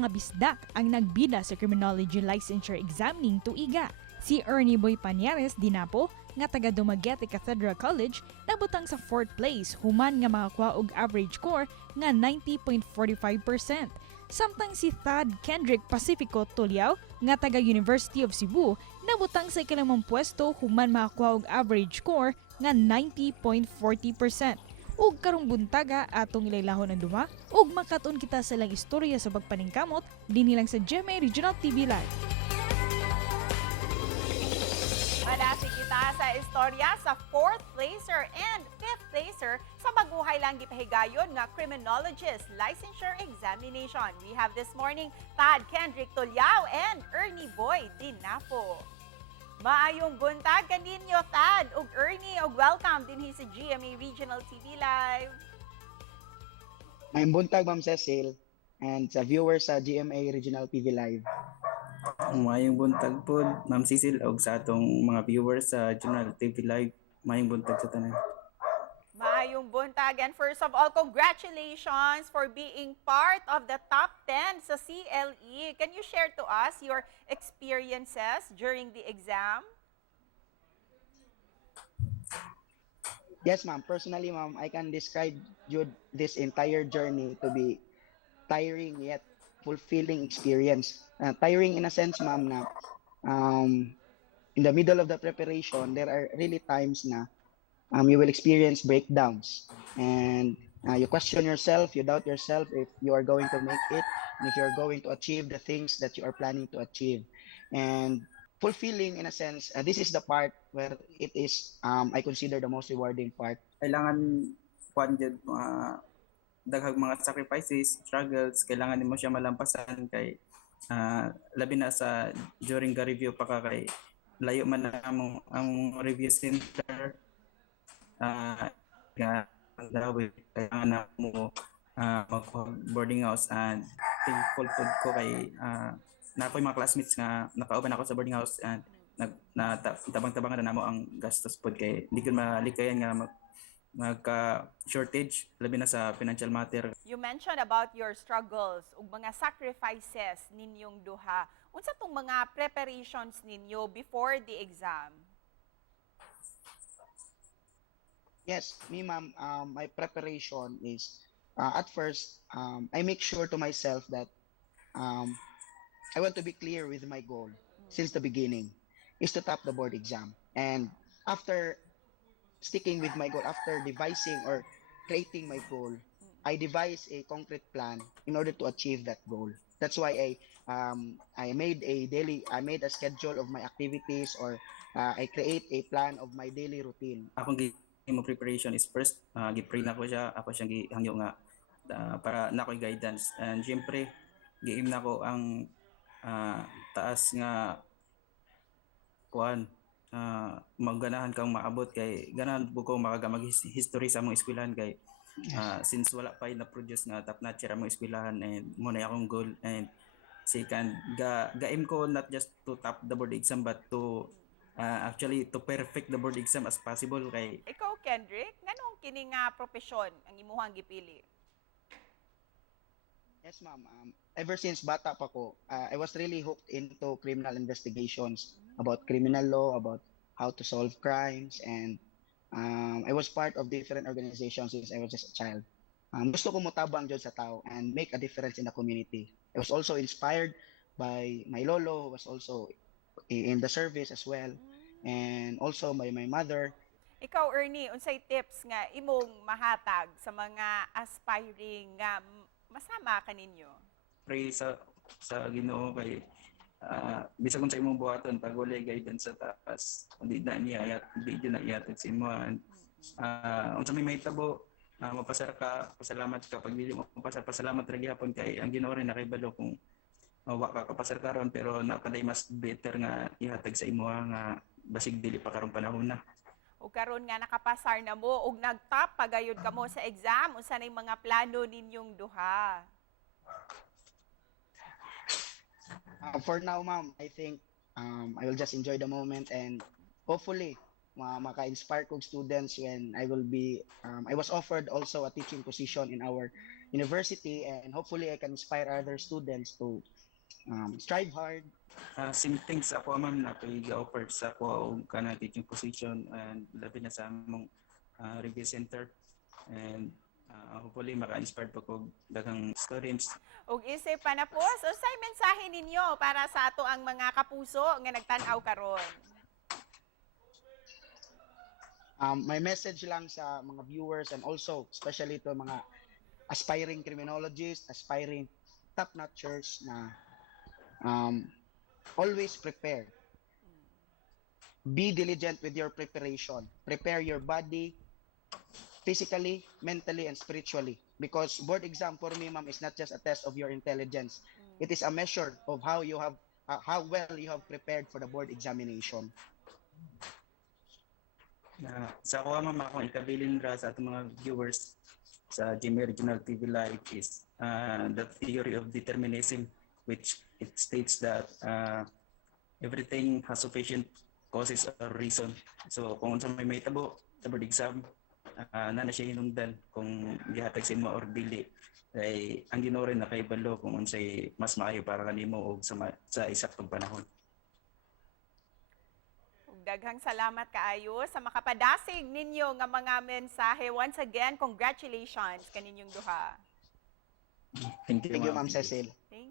mga bisdak ang nagbida sa criminology licensure exam ning tuiga. Si Ernie Boy Pañares Dinapo nga taga Dumaguete Cathedral College nabutang sa 4th place human nga makakuha og average score nga 90.45%. Samtang si Thad Kendrick Pacifico Tuliao nga taga University of Cebu nabutang sa ikalimang pwesto human makakuha og average score nga 90.40%. Ug karong buntaga atong ilaylahon ang duha ug makaton kita sa ilang istorya sa pagpaningkamot dinhi lang sa GMA Regional TV Live. Malasi kita sa istorya sa 4th placer and 5th placer sa Baguhay lang gipahigayon nga criminologist licensure examination. We have this morning Thad Kendrick Tuliao and Ernie Boy Dinapo. Maayong buntag kaninyo Thad ug Ernie ug welcome dinhi sa GMA Regional TV Live. Maayong buntag Ma'am Cecil and sa viewers sa GMA Regional TV Live. Maayong buntag po, Ma'am Cecil, o sa atong mga viewers sa Regional TV Live. Maayong buntag sa tanan. Maayong buntag. And first of all, congratulations for being part of the top 10 sa CLE. Can you share to us your experiences during the exam? Yes, ma'am. Personally, ma'am, I can describe you this entire journey to be tiring yet fulfilling experience. Tiring in a sense, ma'am, na in the middle of the preparation, there are really times na you will experience breakdowns and you question yourself, you doubt yourself if you are going to make it, and if you're going to achieve the things that you are planning to achieve. And fulfilling in a sense, this is the part where it is, I consider the most rewarding part. Kailangan daghang mga sacrifices, struggles, kailangan mo siya malampasan kay labi na sa during the review pa ka kay layo man na ang review center kailangan na mo mag-boarding house and thankful food ko kay na ako yung mga classmates nga nakauban ako sa boarding house and tabang-tabangan na mo ang gastos pod kay hindi ko malikayan nga magka-shortage labi na sa financial matter. You mentioned about your struggles ug mga sacrifices ninyong duha. Unsa tong mga preparations ninyo before the exam? Yes, me ma'am, my preparation is at first I make sure to myself that I want to be clear with my goal since the beginning is to top the board exam. And after sticking with my goal, after devising or creating my goal, I devise a concrete plan in order to achieve that goal. That's why I made a schedule of my activities, or I create a plan of my daily routine. Akong mo preparation is first gi-pray na ko siya, ako siyang gihangyo nga para na ko'y guidance. And syempre gi-aim na ko ang taas nga kuan magganahan kang maabot kay ganahan po ko makagamag history sa mong eskwelahan kay since wala pa na produce nga top notcher ang mong eskwelahan and mo na akong goal. And second ga-aim ko not just to top the board exam but to actually to perfect the board exam as possible. Kay Ikaw Kendrick, nganong kini nga profesyon ang imuhang gipili? Yes, ma'am. Ever since bata pa ko, I was really hooked into criminal investigations about criminal law, about how to solve crimes, and I was part of different organizations since I was just a child. Gusto ko motabang dyan sa tao and make a difference in the community. I was also inspired by my lolo, who was also in the service as well, and also by my mother. Ikaw Ernie, unsay tips nga imong mahatag sa mga aspiring nga masama kaninyo? pray sa Ginoo kay bisag kung sa imong buhaton pagulay guidance sa taas hindi na niya iyatag sa imo unsa may mahitabo mapasar ka pasalamat ka pag dili mo pasalamat ra gyapon kay ang Ginoo rin nakahibalo kung wa ka kapasar karon pero napaday mas better nga ihatag sa imo nga basig dili pa karong panahon na. O karon nga nakapasar na mo ug nagtop pagayod ka mo sa exam, unsa nay mga plano ninyong duha? For now, ma'am, I think I will just enjoy the moment and hopefully maka-inspire kog students when I will be I was offered also a teaching position in our university, and hopefully I can inspire other students to strive hard. Same thing sa ako ma'am na offer sa ako og kana teaching position and labi na sa among review center, and hopefully maka-inspire pa ko daghang students. Ug isip pa na po, so say mensahe ninyo para sa ato ang mga kapuso nga nagtan-aw karon. My message lang sa mga viewers and also especially to mga aspiring criminologists, aspiring top-notchers na always prepare. Be diligent with your preparation. Prepare your body physically, mentally, and spiritually. Because board exam for me, ma'am, is not just a test of your intelligence. It is a measure of how well you have prepared for the board examination. Sa ako ma'am, akong ikabilin ra sa atong mga viewers sa GMA Regional TV Live is the theory of determinism, which it states that everything has sufficient causes or reason. So kung unsa may mahitabo sa board exam, na siya hinungdan kung gihatag sa imo or dili, ay ang Ginoo rin nakaibalo kung unsay mas maayo para kanimo og sa isaktong panahon. Daghang salamat kaayo sa makapadasig ninyo nga mga mensahe. Once again, congratulations kaninyong duha. Thank you, Thank you, ma'am. Ma'am Cecil. Thank